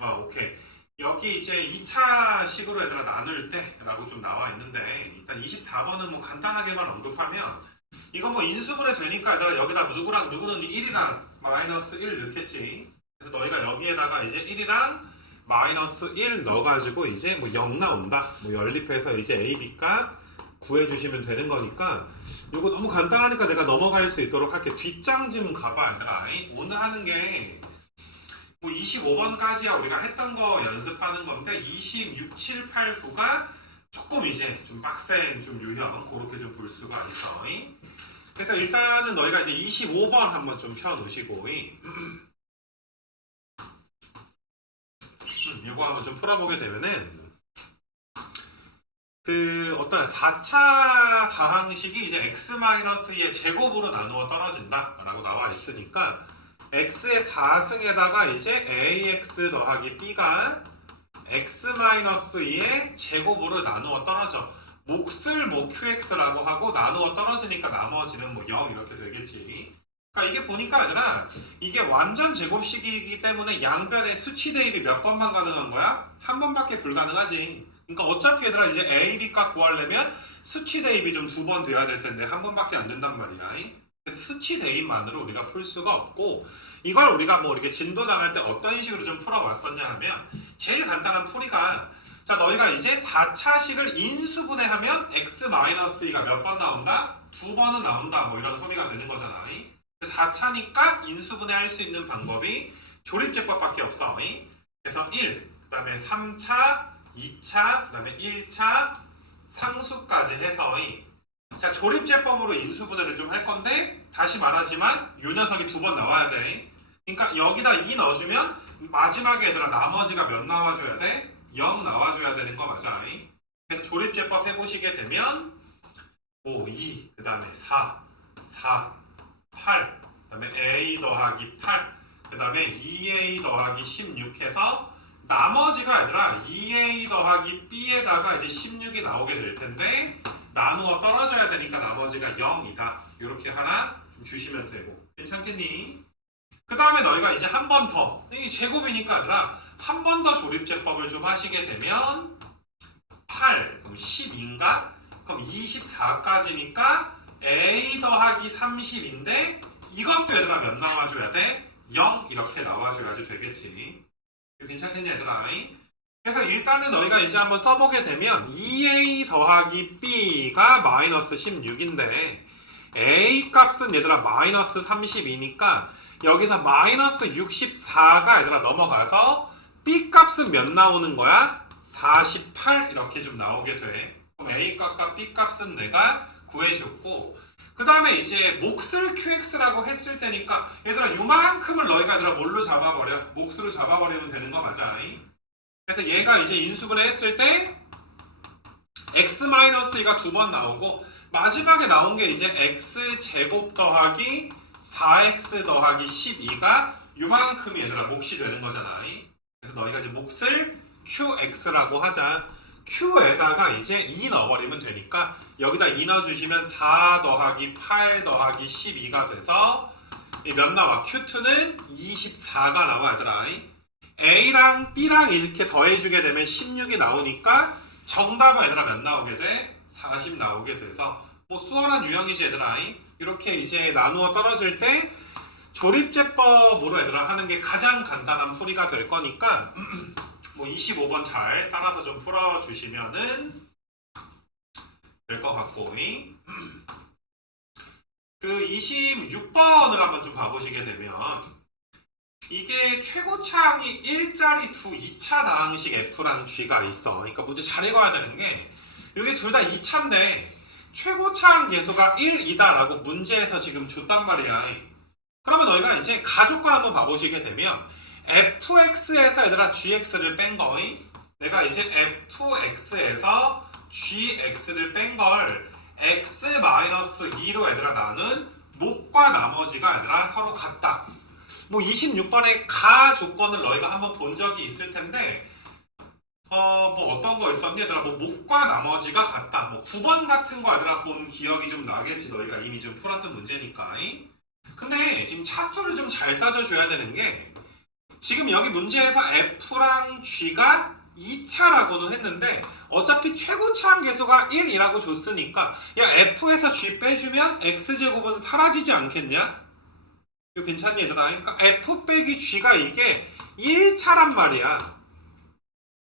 오케이. 여기 이제 2차 식으로 얘들아 나눌 때 라고 좀 나와 있는데, 일단 24번은 뭐 간단하게만 언급하면, 이거 뭐 인수분해 되니까 얘들아 여기다 누구랑 누구는 1이랑 마이너스 1 넣겠지. 그래서 너희가 여기에다가 이제 1이랑 마이너스 1 넣어가지고 이제 뭐 0 나온다. 뭐 연립해서 이제 a, b 값 구해주시면 되는 거니까, 이거 너무 간단하니까 내가 넘어갈 수 있도록 할게. 뒷장 좀 가봐 얘들아. 오늘 하는 게 뭐 25번까지야 우리가 했던 거 연습하는 건데, 26, 7, 8, 9가 조금 이제 좀 빡센 좀 유형, 그렇게 좀 볼 수가 있어. 그래서 일단은 너희가 이제 25번 한번 좀 펴놓으시고 이거 한번 좀 풀어보게 되면은, 그 어떤 4차 다항식이 이제 x-의 제곱으로 나누어 떨어진다 라고 나와 있으니까, x의 4승에다가 이제 ax 더하기 b가 x-2의 제곱으로 나누어 떨어져. 몫을 뭐 qx라고 하고 나누어 떨어지니까 나머지는 뭐 0 이렇게 되겠지. 그러니까 이게 보니까 얘들아, 이게 완전 제곱식이기 때문에 양변의 수치 대입이 몇 번만 가능한 거야? 한 번밖에 불가능하지. 그러니까 어차피 얘들아 이제 a, b 값 구하려면 수치 대입이 좀 2번 돼야 될 텐데 한 번밖에 안 된단 말이야. 수치 대입만으로 우리가 풀 수가 없고, 이걸 우리가 뭐 이렇게 진도 나갈 때 어떤 식으로 좀 풀어왔었냐 하면, 제일 간단한 풀이가, 자 너희가 이제 4차식을 인수분해하면 x-2가 몇 번 나온다? 2번은 나온다, 뭐 이런 소리가 되는 거잖아. 4차니까 인수분해할 수 있는 방법이 조립제법밖에 없어. 그래서 1, 그 다음에 3차, 2차, 그 다음에 1차, 상수까지 해서 자 조립제법으로 인수분해를 좀 할 건데, 다시 말하지만 요 녀석이 2번 나와야 돼. 그러니까 여기다 2 넣어주면 마지막에 얘들아 나머지가 몇 나와줘야 돼? 0 나와줘야 되는 거 맞아. 그래서 조립제법 해보시게 되면 5, 2, 그 다음에 4, 8, 그 다음에 a 더하기 8, 그 다음에 2a 더하기 16 해서 나머지가 얘들아 2a 더하기 b에다가 이제 16이 나오게 될 텐데, 나누어 떨어져야 되니까 나머지가 0이다. 이렇게 하나 좀 주시면 되고, 괜찮겠니? 그 다음에 너희가 이제 한 번 더, 이 제곱이니까 얘들아 한 번 더 조립제법을 좀 하시게 되면 8, 그럼 12인가? 그럼 24까지니까 a 더하기 30인데, 이것도 얘들아 몇 나와줘야 돼? 0 이렇게 나와줘야지 되겠지. 괜찮겠냐 얘들아? 그래서 일단은 너희가 이제 한번 써보게 되면 2a 더하기 b가 마이너스 16인데 a 값은 얘들아 마이너스 32니까 여기서 마이너스 64가 얘들아 넘어가서 b 값은 몇 나오는 거야? 48 이렇게 좀 나오게 돼. 그럼 a 값과 b 값은 내가 구해줬고, 그 다음에 이제 몫을 qx라고 했을 때니까 얘들아 요만큼을 너희가 얘들아 뭘로 잡아버려? 몫으로 잡아버리면 되는 거 맞아. 그래서 얘가 이제 인수분해 했을 때 x-2가 2번 나오고, 마지막에 나온 게 이제 x제곱 더하기 4x 더하기 12가 요만큼이 얘들아 몫이 되는 거잖아. 그래서 너희가 이제 몫을 qx라고 하자. q에다가 이제 2 넣어버리면 되니까 여기다 2 넣어주시면 4 더하기 8 더하기 12가 돼서 몇 나와? q2는 24가 나와 얘들아. a랑 b랑 이렇게 더해주게 되면 16이 나오니까 정답은 얘들아 몇 나오게 돼? 40 나오게 돼서 뭐 수월한 유형이지 얘들아. 이렇게 이제 나누어 떨어질 때 조립제법으로 얘들아 하는 게 가장 간단한 풀이가 될 거니까 뭐 25번 잘 따라서 좀 풀어주시면은 될 것 같고, 그 26번을 한번 좀 봐보시게 되면, 이게 최고차항이 1짜리 2차 다항식 F랑 G가 있어. 그러니까 문제 잘 읽어야 되는 게, 이게 둘 다 2차인데 최고차항 계수가 1이다 라고 문제에서 지금 줬단 말이야. 그러면 너희가 이제 가족과 한번 봐보시게 되면, fx에서 얘들아 gx를 뺀 거, 내가 이제 fx에서 gx를 뺀 걸 x-2로 얘들아 나눈 몫과 나머지가 얘들아 서로 같다. 뭐 26번의 가 조건을 너희가 한번 본 적이 있을 텐데, 뭐 어떤 거 있었니? 얘들아 뭐 몫과 나머지가 같다. 뭐 9번 같은 거 얘들아 본 기억이 좀 나겠지. 너희가 이미 좀 풀었던 문제니까. 근데 지금 차수를 좀 잘 따져줘야 되는 게, 지금 여기 문제에서 F랑 G가 2차라고는 했는데 어차피 최고차항 계수가 1이라고 줬으니까 야 F에서 G 빼주면 X제곱은 사라지지 않겠냐? 이거 괜찮니 얘들아? 그러니까 F 빼기 G가 이게 1차란 말이야.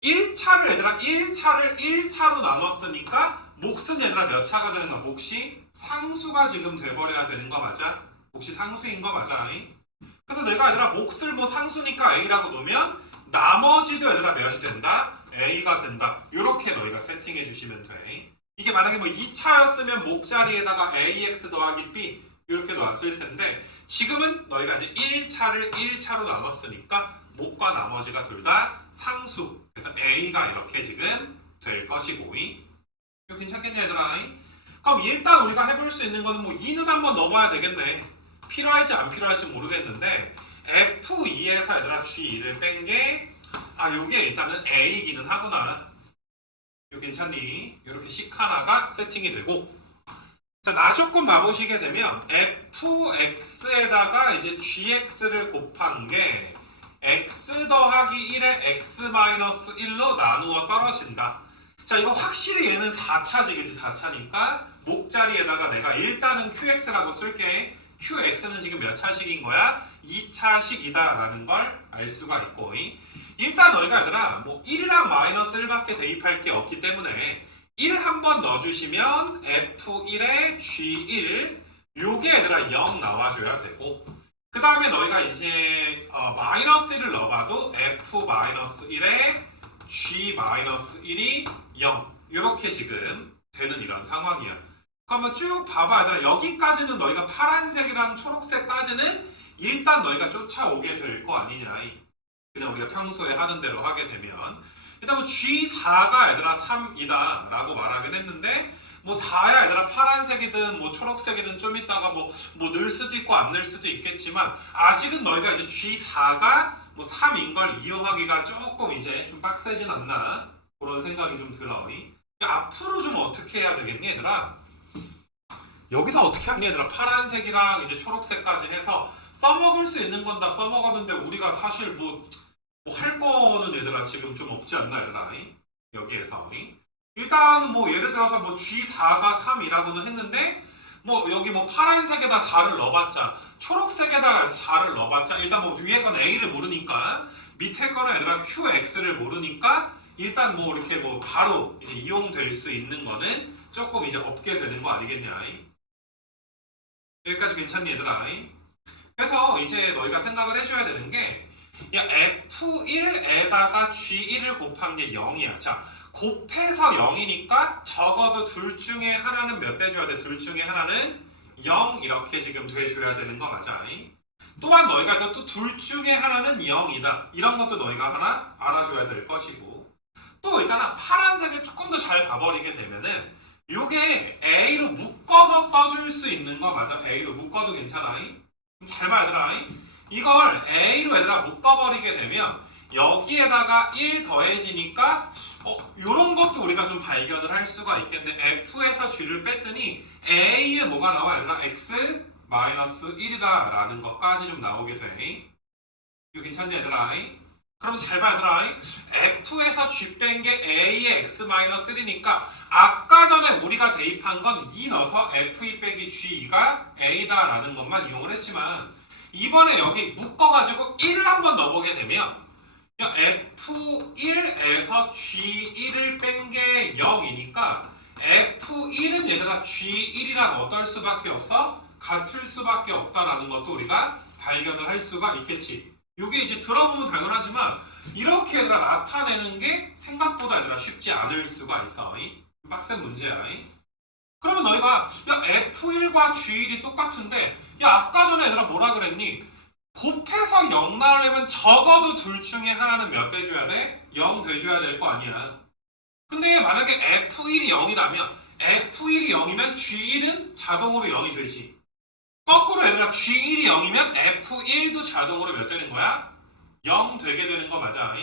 1차를 얘들아 1차를 1차로 나눴으니까 몫은 얘들아 몇 차가 되는 거야? 몫이 상수가 지금 돼버려야 되는 거 맞아? 몫이 상수인 거 맞아? 그래서 내가 얘들아 몫을 뭐 상수니까 A라고 놓으면 나머지도 얘들아 몇이 된다? A가 된다. 이렇게 너희가 세팅해 주시면 돼. 이게 만약에 뭐 2차였으면 목 자리에다가 AX 더하기 B 이렇게 놓았을 텐데 지금은 너희가 이제 1차를 1차로 나눴으니까 목과 나머지가 둘 다 상수. 그래서 A가 이렇게 지금 될 것이고 이거 괜찮겠냐 얘들아? 그럼 일단 우리가 해볼 수 있는 거는 뭐 2는 한번 넣어봐야 되겠네. 필요할지 안 필요할지 모르겠는데 F2에서 얘들아 G2를 뺀 게 요게 일단은 A이기는 하구나. 이거 괜찮니? 이렇게 식 하나가 세팅이 되고 자, 나 조건 봐보시게 되면 fx에다가 이제 gx를 곱한 게 x 더하기 1에 x-1로 나누어 떨어진다. 자, 이거 확실히 얘는 4차지, 그치? 4차니까 목자리에다가 내가 일단은 qx라고 쓸게. qx는 지금 몇 차식인 거야? 2차식이다 라는 걸 알 수가 있고 일단 너희가 얘들아 뭐 1이랑 마이너스 1밖에 대입할 게 없기 때문에 1 한번 넣어주시면 F1에 G1 요게 얘들아 0 나와줘야 되고 그 다음에 너희가 이제 마이너스 1을 넣어봐도 F-1에 G-1이 0 이렇게 지금 되는 이런 상황이야. 한번 쭉 봐봐 얘들아. 여기까지는 너희가 파란색이랑 초록색까지는 일단 너희가 쫓아오게 될 거 아니냐. 그냥 우리가 평소에 하는 대로 하게 되면 일단 뭐 G4가 얘들아 3이다 라고 말하긴 했는데 뭐 4야 얘들아 파란색이든 뭐 초록색이든 좀 있다가 뭐 늘 수도 있고 안 늘 수도 있겠지만 아직은 너희가 이제 G4가 뭐 3인 걸 이용하기가 조금 이제 좀 빡세진 않나 그런 생각이 좀 들어. 앞으로 좀 어떻게 해야 되겠니 얘들아? 여기서 어떻게 하니 얘들아? 파란색이랑 이제 초록색까지 해서 써먹을 수 있는 건 다 써먹었는데 우리가 사실 뭐 할 거는 얘들아 지금 좀 없지 않나 얘들아? 여기에서 일단은 뭐 예를 들어서 뭐 G4가 3이라고는 했는데 뭐 여기 뭐 파란색에다 4를 넣어봤자 초록색에다가 4를 넣어봤자 일단 뭐 위에 건 A를 모르니까 밑에 거는 얘들아 QX를 모르니까 일단 뭐 이렇게 뭐 바로 이제 이용될 수 있는 거는 조금 이제 없게 되는 거 아니겠냐? 여기까지 괜찮니 얘들아? 그래서 이제 너희가 생각을 해줘야 되는 게 야 F1에다가 G1을 곱한 게 0이야. 자 곱해서 0이니까 적어도 둘 중에 하나는 몇 대 줘야 돼? 둘 중에 하나는 0 이렇게 지금 돼줘야 되는 거 맞아? 또한 너희가 또 둘 중에 하나는 0이다. 이런 것도 너희가 하나 알아줘야 될 것이고 또 일단은 파란색을 조금 더 잘 봐버리게 되면은 요게 A로 묶어서 써줄 수 있는 거 맞아? A로 묶어도 괜찮아? 잘 봐 얘들아. 이걸 A로 얘들아 묶어버리게 되면 여기에다가 1 더해지니까 요런 것도 우리가 좀 발견을 할 수가 있겠네. F에서 G를 뺐더니 A에 뭐가 나와 얘들아? X-1이다 라는 것까지 좀 나오게 돼. 이거 괜찮니 얘들아? 그러면 잘 봐 얘들아. F에서 G 뺀 게 A의 X-1이니까 아까 전에 우리가 대입한 건 2 넣어서 F2 빼기 G2가 A다 라는 것만 이용을 했지만 이번에 여기 묶어가지고 1을 한번 넣어보게 되면 F1에서 G1을 뺀 게 0이니까 F1은 얘들아 G1이랑 어떨 수밖에 없어? 같을 수밖에 없다라는 것도 우리가 발견을 할 수가 있겠지. 이게 이제 들어보면 당연하지만 이렇게 얘들아 나타내는 게 생각보다 얘들아 쉽지 않을 수가 있어. 빡센 문제야. 그러면 너희가 F1과 G1이 똑같은데 아까 전에 얘들아 뭐라 그랬니? 곱해서 0 나오려면 적어도 둘 중에 하나는 몇 대 줘야 돼? 0 돼줘야 될 거 아니야. 근데 만약에 F1이 0이라면 F1이 0이면 G1은 자동으로 0이 되지. 거꾸로 얘들아 G1이 0이면 F1도 자동으로 몇 되는 거야? 0 되게 되는 거 맞아?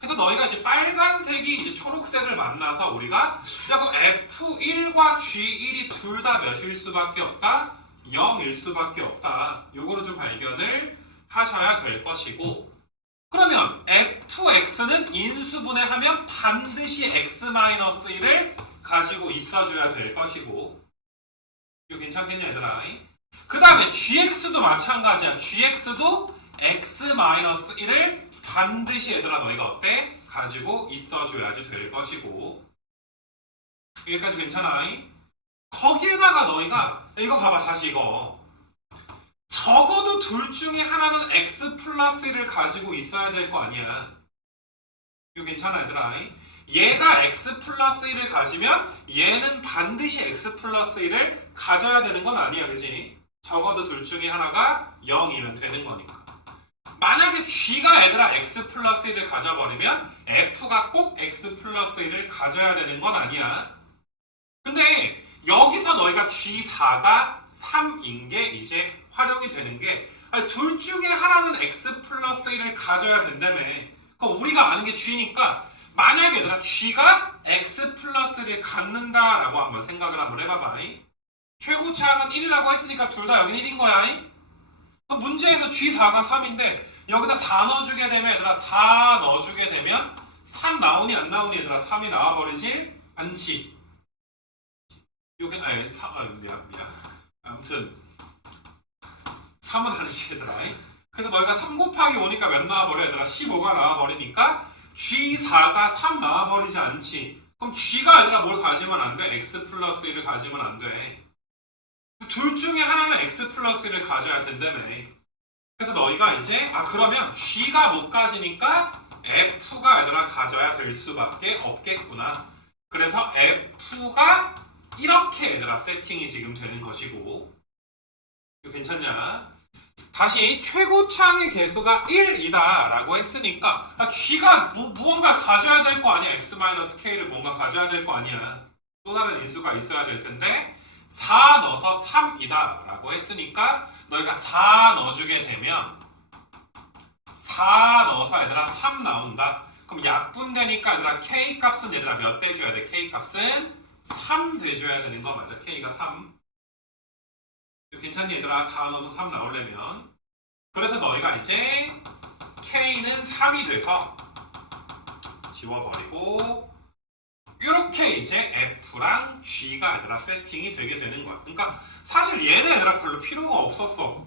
그래서 너희가 이제 빨간색이 이제 초록색을 만나서 우리가 그럼 F1과 G1이 둘 다 몇일 수밖에 없다? 0일 수밖에 없다. 요거를 좀 발견을 하셔야 될 것이고 그러면 fx는 인수분해하면 반드시 x-1을 가지고 있어줘야 될 것이고, 이거 괜찮겠냐 얘들아? 그 다음에 gx도 마찬가지야. gx도 x-1을 반드시 얘들아 너희가 어때? 가지고 있어줘야지 될 것이고, 여기까지 괜찮아? 거기에다가 너희가 이거 봐봐. 다시 이거 적어도 둘 중에 하나는 x 플러스 1을 가지고 있어야 될 거 아니야. 이거 괜찮아 얘들아? 얘가 x 플러스 1을 가지면 얘는 반드시 x 플러스 1을 가져야 되는 건 아니야. 그치? 적어도 둘 중에 하나가 0이면 되는 거니까. 만약에 g가 얘들아 x 플러스 1을 가져버리면 f가 꼭 x 플러스 1을 가져야 되는 건 아니야. 근데 여기서 너희가 g4가 3인 게 이제 활용이 되는 게, 둘 중에 하나는 x 플러스 1을 가져야 된다며. 그럼 우리가 아는 게 g니까 만약에 얘들아 g가 x 플러스 1을 갖는다라고 한번 생각을 한번 해봐봐. 최고차항은 1이라고 했으니까 둘 다 여긴 1인 거야. 그럼 문제에서 g4가 3인데 여기다 4 넣어주게 되면 얘들아 4 넣어주게 되면 3 나오니 안 나오니 얘들아 3이 나와버리지 않지. 요게 미안. 아무튼 3은 아니지 얘들아. 그래서 너희가 3 곱하기 5니까 몇 나와버려 얘들아? 15가 나와버리니까 g4가 3 나와버리지 않지. 그럼 g가 얘들아 뭘 가지면 안 돼? x 플러스 1을 가지면 안 돼. 둘 중에 하나는 x 플러스 1을 가져야 된다며. 그래서 너희가 이제 그러면 g가 못 가지니까 f가 얘들아 가져야 될 수밖에 없겠구나. 그래서 f가 이렇게 얘들아 세팅이 지금 되는 것이고, 이거 괜찮냐? 다시 최고차항의 개수가 1이다 라고 했으니까 g가 무언가 가져야 될 거 아니야. x-k를 뭔가 가져야 될 거 아니야. 또 다른 인수가 있어야 될 텐데 4 넣어서 3이다 라고 했으니까 너희가 4 넣어주게 되면 4 넣어서 얘들아 3 나온다. 그럼 약분되니까 얘들아 k 값은 얘들아 몇 대줘야 돼? k 값은 3 대줘야 되는 거 맞아. k가 3. 괜찮니 얘들아? 4 넣어서 3 나오려면. 그래서 너희가 이제 k는 3이 돼서 지워버리고 이렇게 이제 f랑 g가 얘들아 세팅이 되게 되는 거야. 그러니까 사실 얘네 얘들아 별로 필요가 없었어.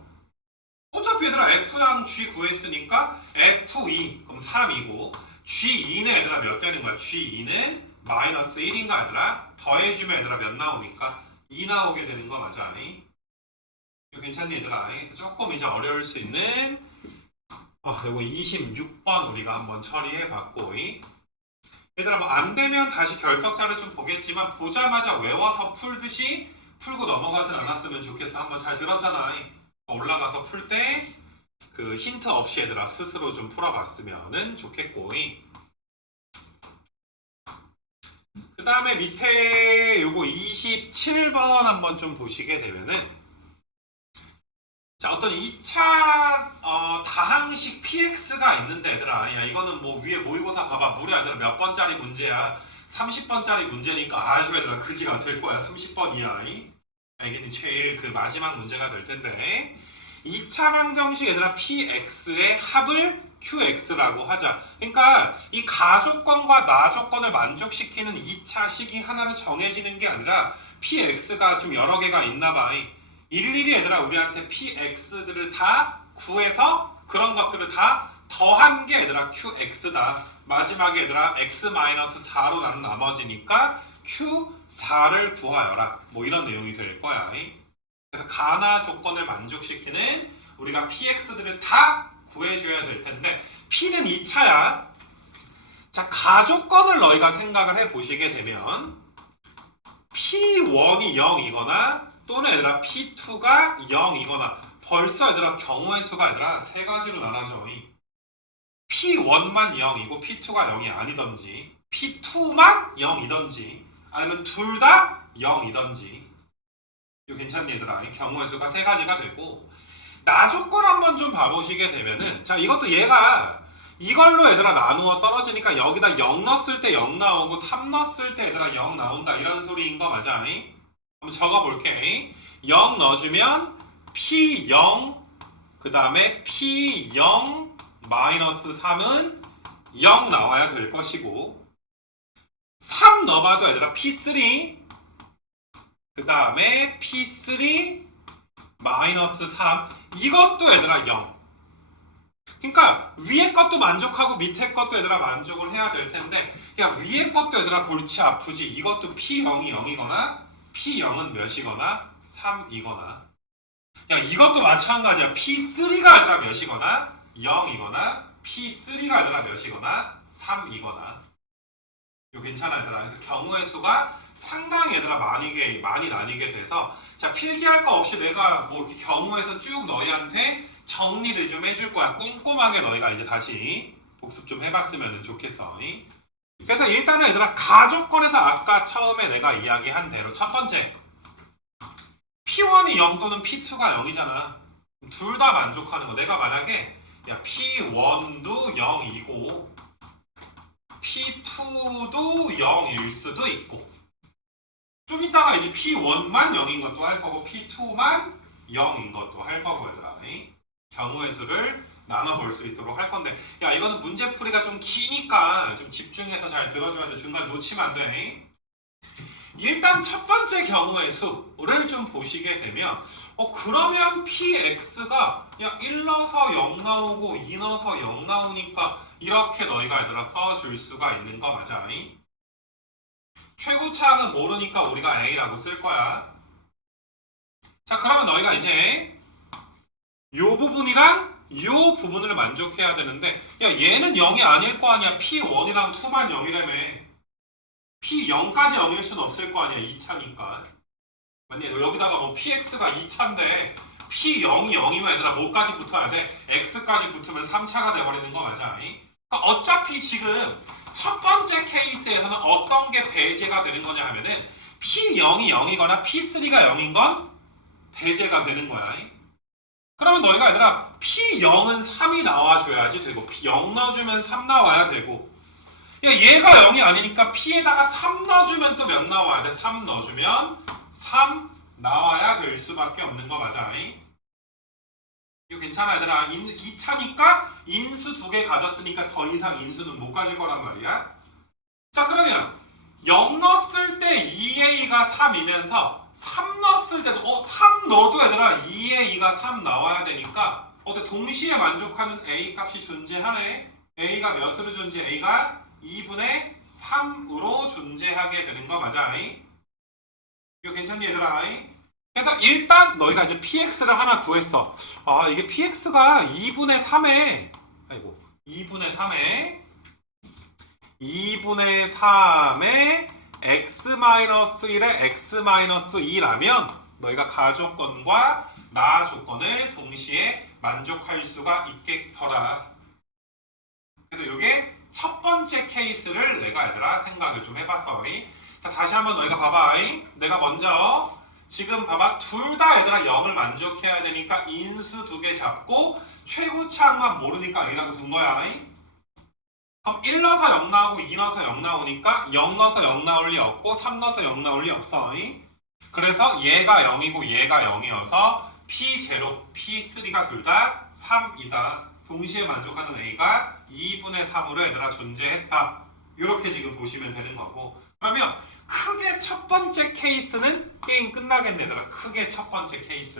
어차피 얘들아 f랑 g 구했으니까 f2 그럼 3이고 g2는 얘들아 몇 되는 거야? g2는 마이너스 1인가 얘들아? 더해주면 얘들아 몇 나오니까 2 나오게 되는 거 맞아? 이거 괜찮니 얘들아? 조금 이제 어려울 수 있는 이거 26번 우리가 한번 처리해봤고, 얘들아 뭐 안되면 다시 결석자를 좀 보겠지만 보자마자 외워서 풀듯이 풀고 넘어가진 않았으면 좋겠어. 한번 잘 들었잖아. 올라가서 풀 때 그 힌트 없이 얘들아 스스로 좀 풀어봤으면 좋겠고, 그 다음에 밑에 요거 27번 한번 좀 보시게 되면은, 자 어떤 2차 다항식 px가 있는데 얘들아, 야 이거는 뭐 위에 모의고사 봐봐. 무려 얘들아 몇 번짜리 문제야? 30번짜리 문제니까 아주 얘들아 그지 같을 거야. 30번이야. 이게 제일 그 마지막 문제가 될 텐데, 2차 방정식 얘들아 px의 합을 qx라고 하자. 그러니까 이 가조건과 나조건을 만족시키는 2차 식이 하나로 정해지는 게 아니라 px가 좀 여러 개가 있나 봐. 일일이 얘들아 우리한테 px들을 다 구해서 그런 것들을 다 더한 게 얘들아 qx다. 마지막에 얘들아 x-4로 나는 나머지니까 q4를 구하여라. 뭐 이런 내용이 될 거야. 그래서 가나 조건을 만족시키는 우리가 px들을 다 구해줘야 될 텐데, p는 2차야. 자, 가조건을 너희가 생각을 해보시게 되면 p1이 0이거나 또는 얘들아 p2가 0이거나, 벌써 얘들아 경우의 수가 얘들아 세 가지로 나눠져. p1만 0이고 p2가 0이 아니던지, p2만 0이던지, 아니면 둘 다 0이던지. 이거 괜찮니 얘들아? 경우의 수가 세 가지가 되고, 나조건 한번 좀 봐보시게 되면은, 자 이것도 얘가 이걸로 얘들아 나누어 떨어지니까 여기다 0 넣었을 때 0 나오고 3 넣었을 때 얘들아 0 나온다 이런 소리인 거 맞아? 한번 적어볼게. 0 넣어주면 P0 그 다음에 P0 마이너스 3은 0 나와야 될 것이고 3 넣어봐도 얘들아 P3 그 다음에 P3 마이너스 3 이것도 얘들아 0. 그러니까 위에 것도 만족하고 밑에 것도 얘들아 만족을 해야 될 텐데 야 위에 것도 얘들아 골치 아프지. 이것도 P0이 0이거나 P0은 몇이거나 3이거나 야 이것도 마찬가지야. P3가 얘들아 몇이거나 0이거나 P3가 얘들아 몇이거나 3이거나 이거 괜찮아 얘들아. 그래서 경우의 수가 상당히 얘들아 많이 나뉘게 돼서 자 필기할 거 없이 내가 뭐 이렇게 경우에서 쭉 너희한테 정리를 좀 해줄 거야. 꼼꼼하게 너희가 이제 다시 복습 좀 해봤으면 좋겠어. 그래서 일단은 얘들아 가조건에서 아까 처음에 내가 이야기한 대로 첫 번째 P1이 0 또는 P2가 0이잖아. 둘 다 만족하는 거. 내가 만약에 야 P1도 0이고 P2도 0일 수도 있고 좀 이따가 이제 P1만 0인 것도 할 거고 P2만 0인 것도 할 거고 얘들아. 경우의 수를 나눠볼 수 있도록 할 건데 야 이거는 문제풀이가 좀 기니까 좀 집중해서 잘 들어줘야 돼. 중간에 놓치면 안 돼. 일단 첫 번째 경우의 수를 좀 보시게 되면 그러면 PX가 야 1 넣어서 0 나오고 2 넣어서 0 나오니까 이렇게 너희가 얘들아 써줄 수가 있는 거 맞아? 최고차항은 모르니까 우리가 A라고 쓸 거야. 자 그러면 너희가 이제 요 부분이랑 요 부분을 만족해야 되는데 야 얘는 0이 아닐 거 아니야. P1이랑 2만 0이라며. P0까지 0일 수는 없을 거 아니야. 2차니까. 맞니? 여기다가 뭐 PX가 2차인데 P0이 0이면 얘들아 뭐까지 붙어야 돼? X까지 붙으면 3차가 돼버리는 거 맞아? 그러니까 어차피 지금 첫 번째 케이스에서는 어떤 게 배제가 되는 거냐 하면은 P0이 0이거나 P3가 0인 건 배제가 되는 거야. 그러면 너희가 얘들아 P0은 3이 나와줘야지 되고 P0 넣어주면 3 나와야 되고 야, 얘가 0이 아니니까 P에다가 3 넣어주면 또 몇 나와야 돼? 3 넣어주면 3 나와야 될 수밖에 없는 거 맞아? 이거 괜찮아 얘들아. 2차니까 인수 2개 가졌으니까 더 이상 인수는 못 가질 거란 말이야. 자 그러면 0 넣었을 때 2A가 3이면서 3 넣었을 때도 3 넣어도 얘들아 2A가 3 나와야 되니까 동시에 만족하는 A 값이 존재하네. A가 몇으로 존재해? A가 2분의 3으로 존재하게 되는 거 맞아? 이거 괜찮니 얘들아? 그래서 일단 너희가 이제 PX를 하나 구했어. 아 이게 PX가 2분의 3에 2분의 3에 X-1에 X-2라면 너희가 가조건과 나 조건을 동시에 만족할 수가 있겠더라. 그래서 이게 첫 번째 케이스를 내가 얘들아 생각을 좀 해봤어. 자 다시 한번 너희가 봐봐. 내가 먼저 지금 봐봐 둘 다 얘들아 0을 만족해야 되니까 인수 2개 잡고 최고차항만 모르니까 0이라고 둔 거야. 그럼 1 넣어서 0 나오고 2 넣어서 0 나오니까 0 넣어서 0 나올 리 없고 3 넣어서 0 나올 리 없어. 그래서 얘가 0이고 얘가 0이어서 P0, P3가 둘 다 3이다. 동시에 만족하는 A가 2분의 3으로 얘들아 존재했다. 이렇게 지금 보시면 되는 거고 그러면 크게 첫 번째 케이스는 게임 끝나겠네 얘들아. 크게 첫 번째 케이스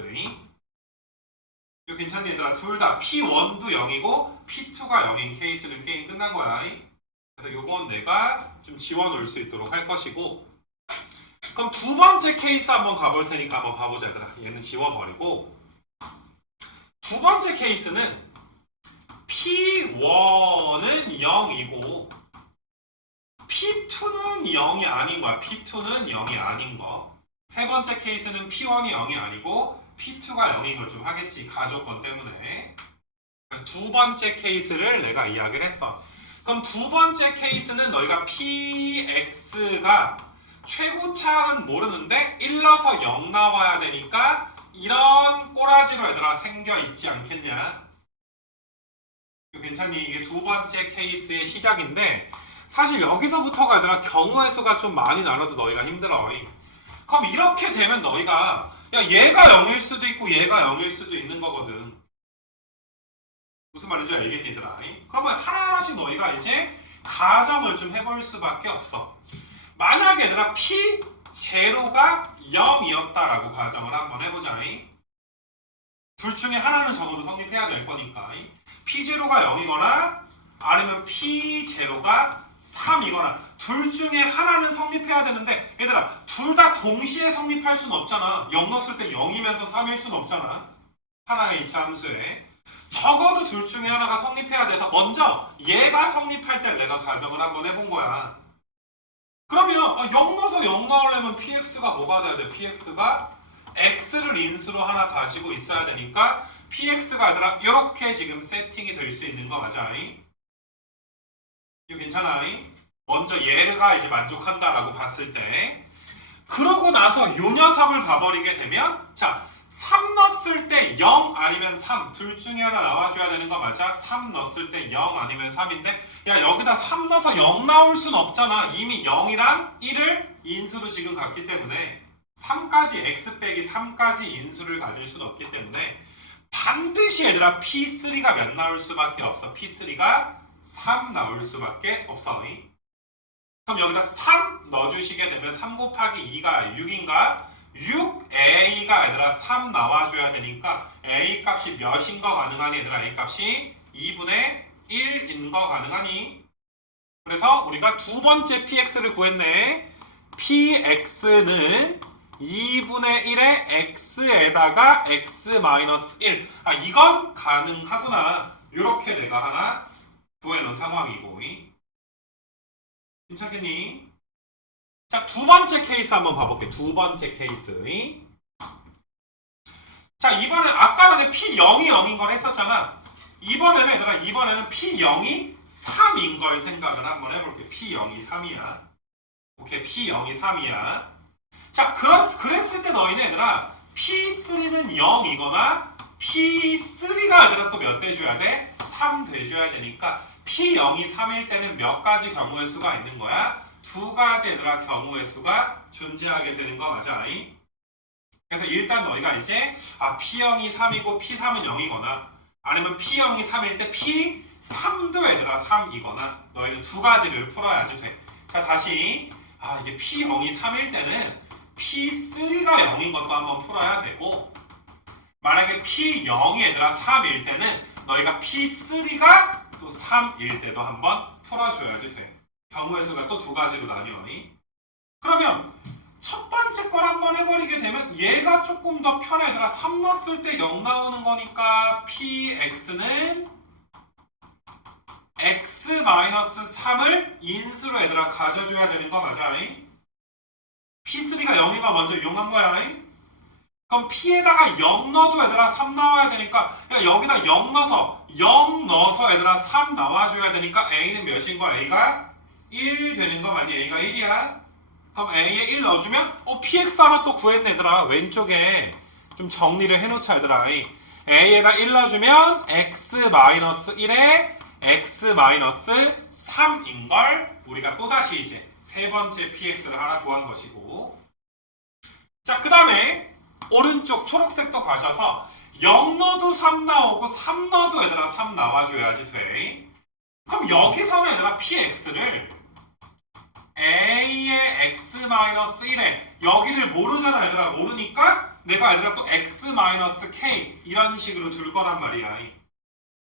이거 괜찮니 얘들아? 둘 다 P1도 0이고 P2가 0인 케이스는 게임 끝난 거야. 그래서 요건 내가 좀 지워놓을 수 있도록 할 것이고 그럼 두 번째 케이스 한번 가볼 테니까 한번 봐보자 얘들아. 얘는 지워버리고 두 번째 케이스는 P1은 0이고 P2는 0이 아닌 거야. P2는 0이 아닌 거. 세 번째 케이스는 P1이 0이 아니고 P2가 0인 걸 좀 하겠지. 가조건 때문에. 그래서 두 번째 케이스를 내가 이야기를 했어. 그럼 두 번째 케이스는 너희가 PX가 최고차항은 모르는데 1 넣어서 0 나와야 되니까 이런 꼬라지로 얘들아 생겨 있지 않겠냐. 이거 괜찮니? 이게 두 번째 케이스의 시작인데 사실 여기서부터가 얘들아 경우의 수가 좀 많이 나눠서 너희가 힘들어. 그럼 이렇게 되면 너희가 야 얘가 0일 수도 있고 얘가 0일 수도 있는 거거든. 무슨 말인지 알겠니 얘들아? 그러면 하나하나씩 너희가 이제 가정을 좀 해볼 수밖에 없어. 만약에 얘들아 P 제로가 0이었다라고 가정을 한번 해보자. 둘 중에 하나는 적어도 성립해야 될 거니까 P 제로가 0이거나 아니면 P 제로가 3이거나 둘 중에 하나는 성립해야 되는데 얘들아 둘 다 동시에 성립할 수는 없잖아. 0 넣었을 때 0이면서 3일 수는 없잖아. 하나의 이차 함수에 적어도 둘 중에 하나가 성립해야 돼서 먼저 얘가 성립할 때 내가 가정을 한번 해본 거야. 그러면 0 넣어서 0 나오려면 px가 뭐가 돼야 돼? px가 x를 인수로 하나 가지고 있어야 되니까 px가 아니라 이렇게 지금 세팅이 될 수 있는 거 맞아? 이거 괜찮아? 먼저 얘가 이제 만족한다라고 봤을 때 그러고 나서 요 녀석을 봐버리게 되면 자 3 넣었을 때 0 아니면 3 둘 중에 하나 나와줘야 되는 거 맞아? 3 넣었을 때 0 아니면 3인데 야 여기다 3 넣어서 0 나올 순 없잖아. 이미 0이랑 1을 인수로 지금 갔기 때문에 3까지 x 빼기 3까지 인수를 가질 수는 없기 때문에 반드시 얘들아 P3가 몇 나올 수밖에 없어. P3가 3 나올 수밖에 없어. 그럼 여기다 3 넣어주시게 되면 3 곱하기 2가 6인가? 6a가 얘들아 3 나와줘야 되니까 a 값이 몇인 거 가능하니 얘들아? a 값이 2분의 1인 거 가능하니? 그래서 우리가 두 번째 px를 구했네. px는 2분의 1의 x에다가 x-1 이건 가능하구나. 이렇게 내가 하나 구해놓은 상황이고 괜찮겠니? 자, 두 번째 케이스 한번 봐볼게. 두 번째 케이스. 자, 이번엔 아까는 P0이 0인 걸 했었잖아. 이번에는 얘들아, 이번에는 P0이 3인 걸 생각을 한번 해볼게. P0이 3이야. 오케이, P0이 3이야. 자, 그랬을 때 너희는 얘들아, P3는 0이거나 P3가 얘들아 또 몇 대줘야 돼? 3 대줘야 되니까 P0이 3일 때는 몇 가지 경우의 수가 있는 거야? 두 가지 얘들아 경우의 수가 존재하게 되는 거 맞아? 그래서 일단 너희가 이제 P0이 3이고 P3은 0이거나 아니면 P0이 3일 때 P3도 얘들아 3이거나 너희는 두 가지를 풀어야지 돼. 자 다시 이게 P0이 3일 때는 P3가 0인 것도 한번 풀어야 되고 만약에 P0이 얘들아 3일 때는 너희가 P3가 또 3일 때도 한번 풀어줘야지 돼. 경우의 수가 또 두 가지로 나뉘어. 그러면 첫 번째 걸 한번 해버리게 되면 얘가 조금 더 편해. 얘들아 3 넣었을 때 0 나오는 거니까 px는 x-3을 인수로 얘들아 가져줘야 되는 거 맞아? p3가 0이가 먼저 이용한 거야. 그럼 p에다가 0 넣어도 얘들아 3 나와야 되니까 야 여기다 0 넣어서 얘들아 3 나와줘야 되니까 a는 몇인 거야? a가 1 되는 거 맞니? a가 1이야. 그럼 a에 1 넣어주면 px 하나 또 구했네 얘들아. 왼쪽에 좀 정리를 해놓자 얘들아. a에다 1 넣어주면 x-1에 x-3인 걸 우리가 또다시 이제 세 번째 px를 하나 구한 것이고 자 그 다음에 오른쪽 초록색도 가셔서 0 넣어도 3 나오고 3 넣어도 얘들아 3 나와줘야지 돼. 그럼 여기서는 얘들아 px를 a의 x-1에 여기를 모르잖아 얘들아. 모르니까 내가 얘들아 또 x-k 이런 식으로 둘 거란 말이야.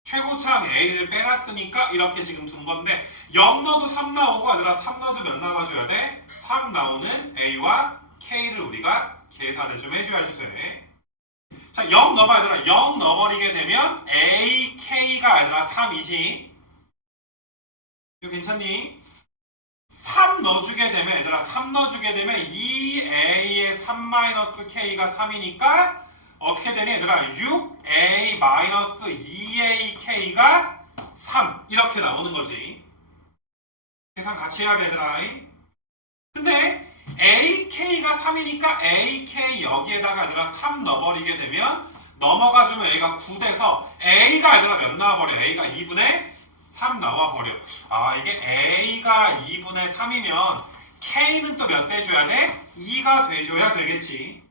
최고차항 a를 빼놨으니까 이렇게 지금 둔 건데 0 넣어도 3 나오고 얘들아 3 넣어도 몇 나와줘야 돼? 3 나오는 a와 k를 우리가 계산을 좀 해줘야지 돼. 자 0 넣어봐 얘들아. 0 넣어버리게 되면 a, k가 얘들아 3이지. 이거 괜찮니? 3 넣어주게 되면 얘들아 3 넣어주게 되면 2a의 3-k가 3이니까 어떻게 되니 얘들아 6a-2ak가 3 이렇게 나오는 거지. 계산 같이 해야 돼 얘들아. 근데 ak가 3이니까 ak 여기에다가 얘들아 3 넣어버리게 되면 넘어가주면 a가 9 돼서 a가 얘들아 몇 나와버려? a가 2분의 3 나와버려. 이게 a가 2분의 3이면 k는 또 몇 대줘야 돼? 2가 돼줘야 되겠지.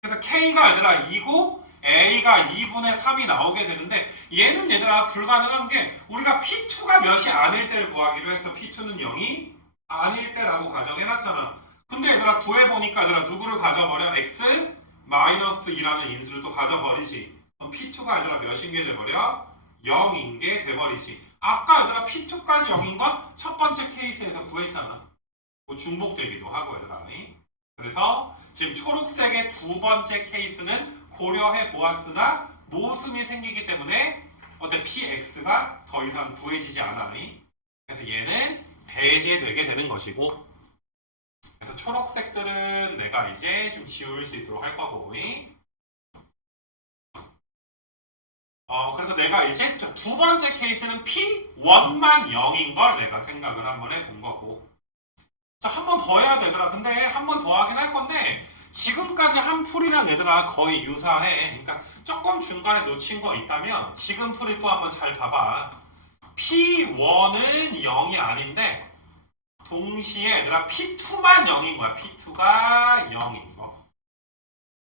그래서 k가 얘들아 2고 A가 2분의 3이 나오게 되는데 얘는 얘들아 불가능한 게 우리가 P2가 몇이 아닐 때를 구하기로 해서 P2는 0이 아닐 때라고 가정해놨잖아. 근데 얘들아 구해보니까 얘들아 누구를 가져버려? X 마이너스 2라는 인수를 또 가져버리지. 그럼 P2가 얘들아 몇인 게 돼버려? 0인 게 돼버리지. 아까 얘들아 P2까지 0인 건 첫 번째 케이스에서 구했잖아. 뭐 중복되기도 하고 얘들아. 그래서 지금 초록색의 두 번째 케이스는 고려해 보았으나 모순이 생기기 때문에 어때 PX가 더 이상 구해지지 않아. 그래서 얘는 배제되게 되는 것이고, 그래서 초록색들은 내가 이제 좀 지울 수 있도록 할 거고, 그래서 내가 이제 두 번째 케이스는 P1만 0인 걸 내가 생각을 한번 해본 거고, 자, 한 번 더 해야 되더라. 근데 한 번 더 하긴 할 건데 지금까지 한 풀이랑 얘들아 거의 유사해. 그러니까 조금 중간에 놓친 거 있다면 지금 풀이 또 한번 잘 봐봐. P1은 0이 아닌데 동시에 얘들아 P2만 0인 거야. P2가 0인 거.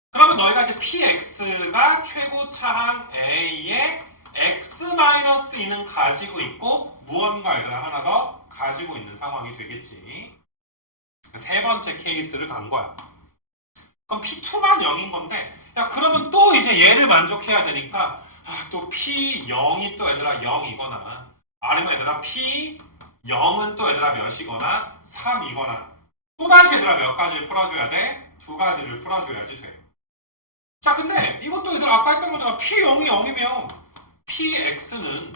그러면 너희가 이제 PX가 최고차항 A의 X-2는 가지고 있고 무언가 얘들아 하나 더 가지고 있는 상황이 되겠지. 세 번째 케이스를 간 거야. 그럼 P2만 0인 건데, 야, 그러면 또 이제 얘를 만족해야 되니까, 또 P0이 또 얘들아 0이거나, 아니면 얘들아 P0은 또 얘들아 몇이거나, 3이거나, 또다시 얘들아 몇 가지를 풀어줘야 돼? 두 가지를 풀어줘야지 돼. 자, 근데 이것도 얘들아 아까 했던 거잖아. P0이 0이면, PX는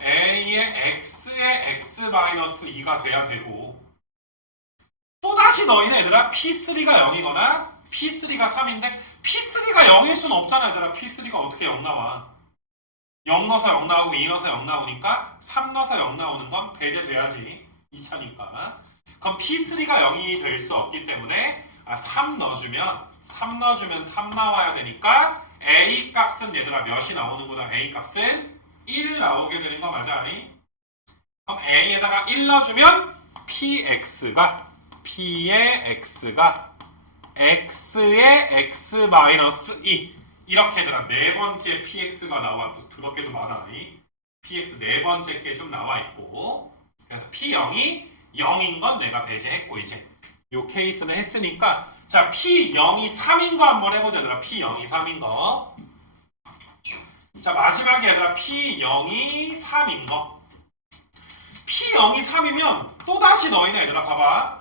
A의 X의 X-2가 돼야 되고, 또다시 너희는 얘들아 P3가 0이거나 P3가 3인데 P3가 0일 수는 없잖아. 얘들아 P3가 어떻게 0 나와? 0 넣어서 0 나오고 2 넣어서 0 나오니까 3 넣어서 0 나오는 건 배제돼야지. 2차니까. 그럼 P3가 0이 될 수 없기 때문에 3 넣어주면 3 나와야 되니까 A 값은 얘들아 몇이 나오는구나. A 값은 1 나오게 되는 거 맞아? 그럼 A에다가 1 넣어주면 P의 X가 X의 X-2 이렇게 얘들아 네 번째 PX가 나와. 또 더럽게도 많아. PX 네 번째 게 좀 나와 있고, 그래서 P0이 0인 건 내가 배제했고, 이제 요 케이스는 했으니까 자 P0이 3인 거 한번 해보자. 얘들아 P0이 3인 거. 자 마지막에 얘들아 P0이 3인 거. P0이 3이면 또다시 너희는 얘들아 봐봐.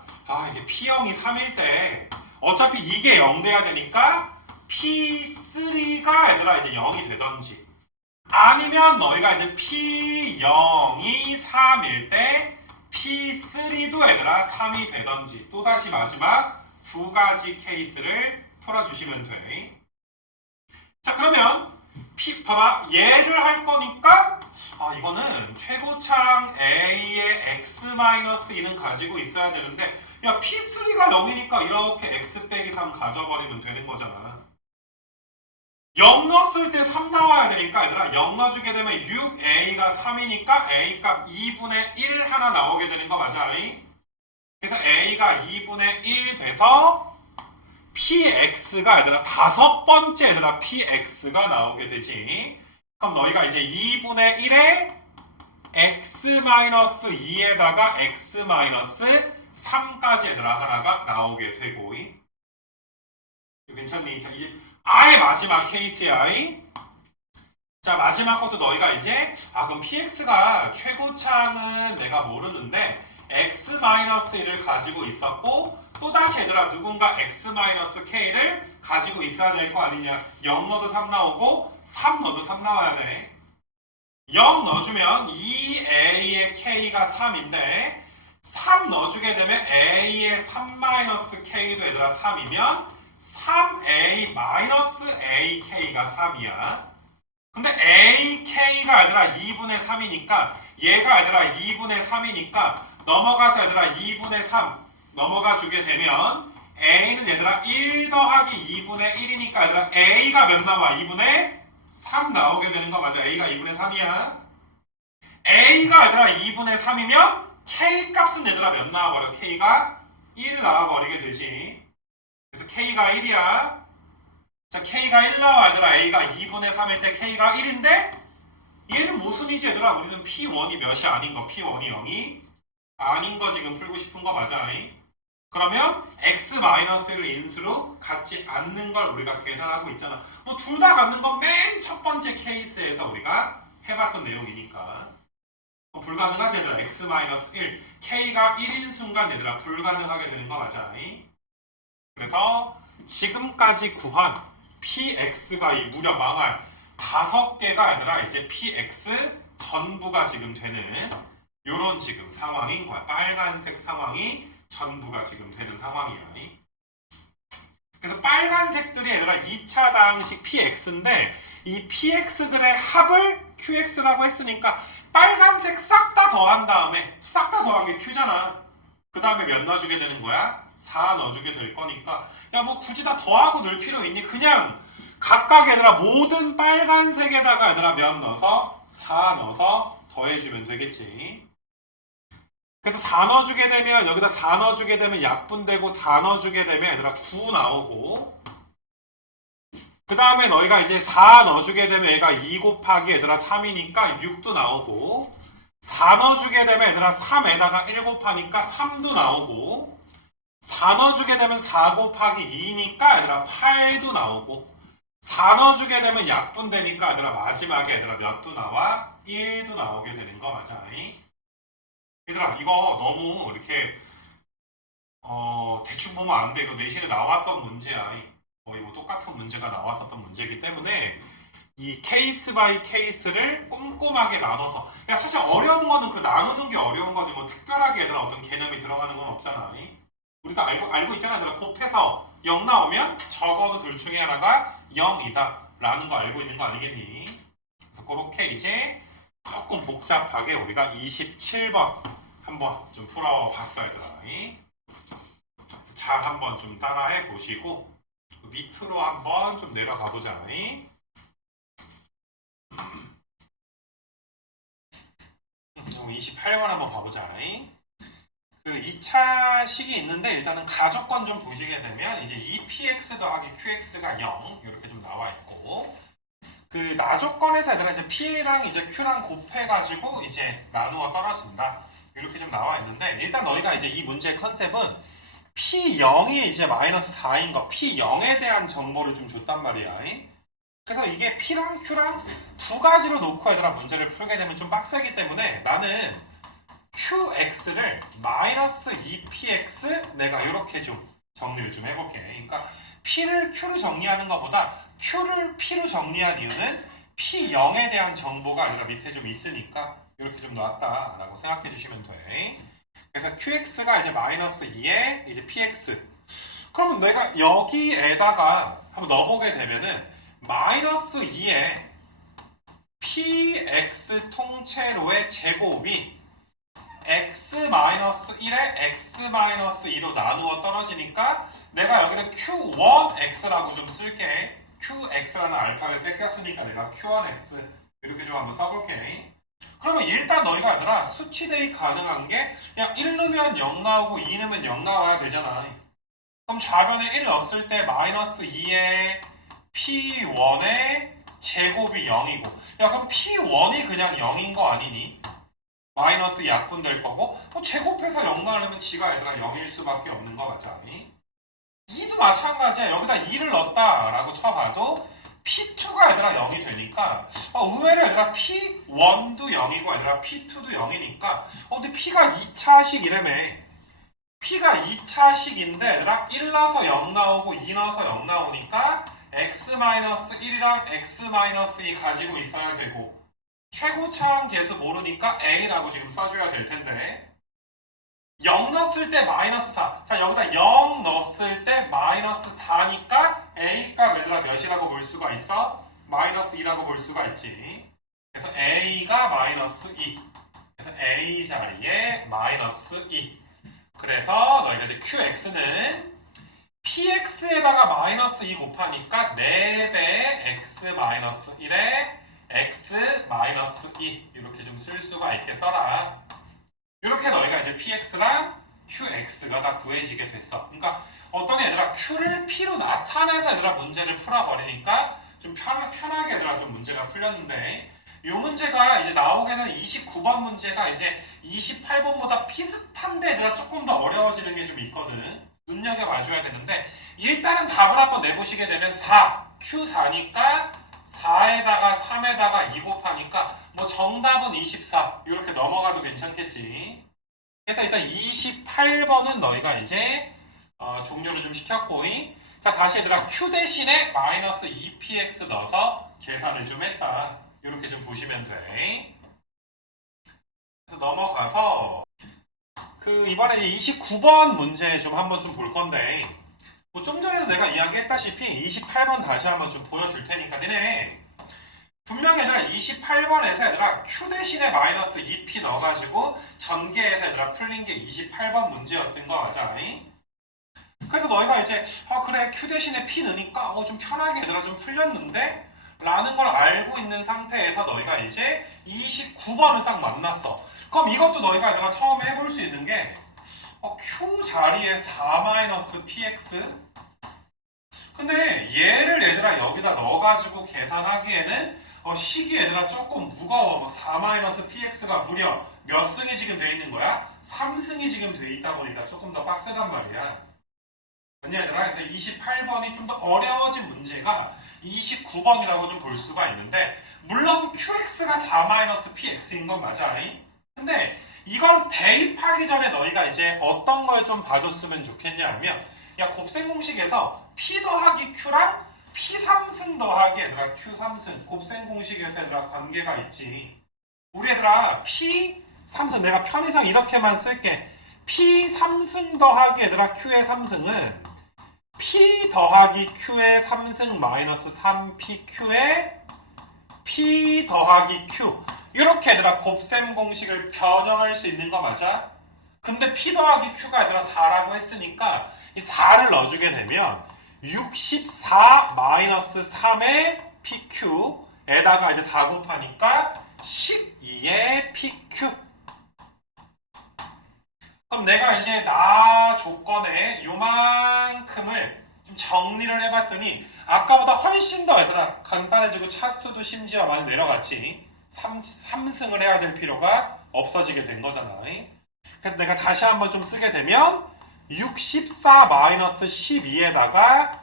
이게 P0이 3일 때 어차피 이게 0 돼야 되니까 P3가 얘들아 이제 0이 되던지, 아니면 너희가 이제 P0이 3일 때 P3도 얘들아 3이 되던지, 또다시 마지막 두 가지 케이스를 풀어주시면 돼. 자 그러면 봐봐, 얘를 할 거니까 이거는 최고차항 A의 X-2는 가지고 있어야 되는데, 야 P3가 0이니까 이렇게 X 빼기 3 가져버리면 되는 거잖아. 0 넣었을 때 3 나와야 되니까 얘들아 0 넣어주게 되면 6A가 3이니까 A 값 2분의 1 하나 나오게 되는 거 맞아? 그래서 A가 2분의 1 돼서 PX가 얘들아 다섯 번째 얘들아 PX가 나오게 되지. 그럼 너희가 이제 2분의 1에 X-2에다가 X-3까지 얘들아 하나가 나오게 되고, 괜찮니? 자 이제 아예 마지막 케이스야. 자 마지막 것도 너희가 이제 그럼 PX가 최고차는 내가 모르는데 X-1을 가지고 있었고, 또다시 얘들아 누군가 X-K를 가지고 있어야 될 거 아니냐. 0 넣어도 3 나오고 3 넣어도 3 나와야 돼. 0 넣어주면 2A의 K가 3인데 3 넣어주게 되면 A의 3-K도 얘들아 3이면 3A-AK가 3이야. 근데 AK가 얘들아 2분의 3이니까 얘가 얘들아 2분의 3이니까 넘어가서 얘들아 2분의 3 넘어가 주게 되면 A는 얘들아 1 더하기 2분의 1이니까 얘들아 A가 몇 나와? 2분의 3 나오게 되는 거 맞아? A가 2분의 3이야. A가 얘들아 2분의 3이면 K 값은 얘들아 몇 나와버려? K가 1 나와버리게 되지. 그래서 K가 1이야. 자, K가 1 나와 얘들아. A가 2분의 3일 때 K가 1인데 얘는 모순이지 얘들아. 우리는 P1이 몇이 아닌 거, P1이 0이 아닌 거 지금 풀고 싶은 거 맞아? 그러면 x-1을 인수로 갖지 않는 걸 우리가 계산하고 있잖아. 뭐 둘 다 갖는 건 맨 첫 번째 케이스에서 우리가 해봤던 내용이니까. 불가능하지 얘들아. x-1 k가 1인 순간 얘들아 불가능하게 되는 거 맞아? 그래서 지금까지 구한 px가 이 무려 망할 5개가 얘들아 이제 px 전부가 지금 되는 요런 지금 상황인 거야. 빨간색 상황이 전부가 지금 되는 상황이야. 그래서 빨간색들이 얘들아 2차 다항식 px인데 이 px들의 합을 qx라고 했으니까 빨간색 싹 다 더한 다음에 싹 다 더한 게 q잖아. 그 다음에 몇 넣어주게 되는 거야? 4 넣어주게 될 거니까 야 뭐 굳이 다 더하고 넣을 필요 있니? 그냥 각각 얘들아 모든 빨간색에다가 얘들아 몇 넣어서 4 넣어서 더해주면 되겠지. 그래서 4 넣어주게 되면 여기다 4 넣어주게 되면 약분되고 4 넣어주게 되면 얘들아 9 나오고 그 다음에 너희가 이제 4 넣어주게 되면 얘가 2 곱하기 얘들아 3이니까 6도 나오고 4 넣어주게 되면 얘들아 3에다가 1 곱하니까 3도 나오고 4 넣어주게 되면 4 곱하기 2니까 얘들아 8도 나오고 4 넣어주게 되면 약분되니까 얘들아 마지막에 얘들아 몇도 나와? 1도 나오게 되는 거 맞아? 얘들아 이거 너무 이렇게 대충 보면 안 돼. 이거 내신에 나왔던 문제야. 거의 뭐 똑같은 문제가 나왔었던 문제이기 때문에 이 케이스 바이 케이스를 꼼꼼하게 나눠서 사실 어려운 거는 그 나누는 게 어려운 거지 뭐 특별하게 얘들아 어떤 개념이 들어가는 건 없잖아. 우리도 알고 있잖아. 얘들아 곱해서 0 나오면 적어도 둘 중에 하나가 0이다 라는 거 알고 있는 거 아니겠니? 그래서 그렇게 이제 조금 복잡하게 우리가 27번 한번 좀 풀어봤어야 얘들아. 잘 한번 좀 따라해 보시고 그 밑으로 한번 좀 내려가 보자. 28번 한번 봐보자. 그 2차 식이 있는데 일단은 가족권 좀 보시게 되면 이제 2px 더하기 qx가 0 이렇게 좀 나와 있고 그 나조건에서 얘들아 이제 p랑 이제 q랑 곱해가지고 이제 나누어 떨어진다 이렇게 좀 나와 있는데 일단 너희가 이제 이 문제의 컨셉은 p0이 이제 마이너스 4인 거 p0에 대한 정보를 좀 줬단 말이야. 그래서 이게 p랑 q랑 두 가지로 놓고 얘들아 문제를 풀게 되면 좀 빡세기 때문에 나는 qx를 마이너스 2px 내가 이렇게 좀 정리를 좀 해볼게. 그러니까 p를 q로 정리하는 것보다 q를 p로 정리한 이유는 p0에 대한 정보가 아니라 밑에 좀 있으니까 이렇게 좀 놨다라고 생각해 주시면 돼. 그래서 qx가 이제 마이너스 2에 이제 px. 그러면 내가 여기에다가 한번 넣어보게 되면은 마이너스 2에 px 통째로의 제곱이 x-1에 x-2로 나누어 떨어지니까 내가 여기를 q1x라고 좀 쓸게. qx라는 알파를 뺏겼으니까 내가 q1x 이렇게 좀 한번 써볼게. 그러면 일단 너희가 얘들아 수치 대입 가능한 게 그냥 1 넣으면 0 나오고 2 넣으면 0 나와야 되잖아. 그럼 좌변에 1 넣었을 때 마이너스 2에 p1의 제곱이 0이고 야 그럼 p1이 그냥 0인 거 아니니? 마이너스 약분될 거고 제곱해서 0 나오려면 지가 얘들아 0일 수밖에 없는 거 맞아? 2도 마찬가지야. 여기다 2를 넣었다라고 쳐봐도 P2가 얘들아 0이 되니까 의외로 얘들아 P1도 0이고 얘들아 P2도 0이니까 근데 P가 2차식이라며. P가 2차식인데 얘들아 1 넣어서 0 나오고 2 넣어서 0 나오니까 x-1이랑 x-2 가지고 있어야 되고 최고차항 계수 모르니까 A라고 지금 써줘야 될 텐데 0 넣었을 때 마이너스 4. 자 여기다 0 넣었을 때 마이너스 4니까 A값 얘들아 몇이라고 볼 수가 있어? 마이너스 2라고 볼 수가 있지. 그래서 A가 마이너스 2. 그래서 A 자리에 마이너스 2. 그래서 너희가 이제 QX는 PX에다가 마이너스 2 곱하니까 4배 X-1에 X-2 이렇게 좀 쓸 수가 있겠더라. 이렇게 너희가 이제 PX랑 qx가 다 구해지게 됐어. 그러니까 어떤 얘들아 q를 p로 나타내서 얘들아 문제를 풀어버리니까 좀 편하게 얘들아 좀 문제가 풀렸는데 이 문제가 이제 나오게 되는 29번 문제가 이제 28번보다 비슷한데 얘들아 조금 더 어려워지는 게 좀 있거든. 눈여겨봐줘야 되는데 일단은 답을 한번 내보시게 되면 4, q4니까 4에다가 3에다가 2 곱하니까 뭐 정답은 24 이렇게 넘어가도 괜찮겠지. 그래서 일단 28번은 너희가 이제 종료를 좀 시켰고 자 다시 얘들아 q 대신에 마이너스 2px 넣어서 계산을 좀 했다. 이렇게 좀 보시면 돼. 그래서 넘어가서 이번에 29번 문제 좀 한번 좀 볼 건데 뭐 좀 전에도 내가 이야기했다시피 28번 다시 한번 좀 보여줄 테니까 니네 분명히 얘들아 28번에서 얘들아 q 대신에 마이너스 2p 넣어가지고 전개해서 얘들아 풀린 게 28번 문제였던 거 맞아? 그래서 너희가 이제 그래 q 대신에 p 넣으니까 좀 편하게 얘들아 좀 풀렸는데 라는 걸 알고 있는 상태에서 너희가 이제 29번을 딱 만났어. 그럼 이것도 너희가 얘들아 처음에 해볼 수 있는 게 q 자리에 4-px 근데 얘를 얘들아 여기다 넣어가지고 계산하기에는 식이 얘들아 조금 무거워. 4-px가 무려 몇 승이 지금 돼 있는 거야? 3승이 지금 돼 있다 보니까 조금 더 빡세단 말이야. 아니야 얘들아 그래서 28번이 좀 더 어려워진 문제가 29번이라고 좀 볼 수가 있는데 물론 qx가 4-px인 건 맞아. 근데 이걸 대입하기 전에 너희가 이제 어떤 걸 좀 봐줬으면 좋겠냐 하면 야 곱셈 공식에서 p 더하기 q랑 p 3승 더하기 얘들아 q 3승 곱셈 공식에서 얘들아 관계가 있지. 우리 얘들아 p 3승 내가 편의상 이렇게만 쓸게. p 3승 더하기 얘들아 q의 3승은 p 더하기 q의 3승 마이너스 3pq의 p 더하기 q 이렇게 얘들아 곱셈 공식을 변형할 수 있는 거 맞아? 근데 p 더하기 q가 얘들아 4라고 했으니까 이 4를 넣어주게 되면 64 마이너스 3의 pq에다가 이제 4 곱하니까 12의 pq 그럼 내가 이제 나 조건에 요만큼을 좀 정리를 해봤더니 아까보다 훨씬 더 얘들아 간단해지고 차수도 심지어 많이 내려갔지. 3승을 해야 될 필요가 없어지게 된 거잖아. 그래서 내가 다시 한번 좀 쓰게 되면 64 마이너스 12에다가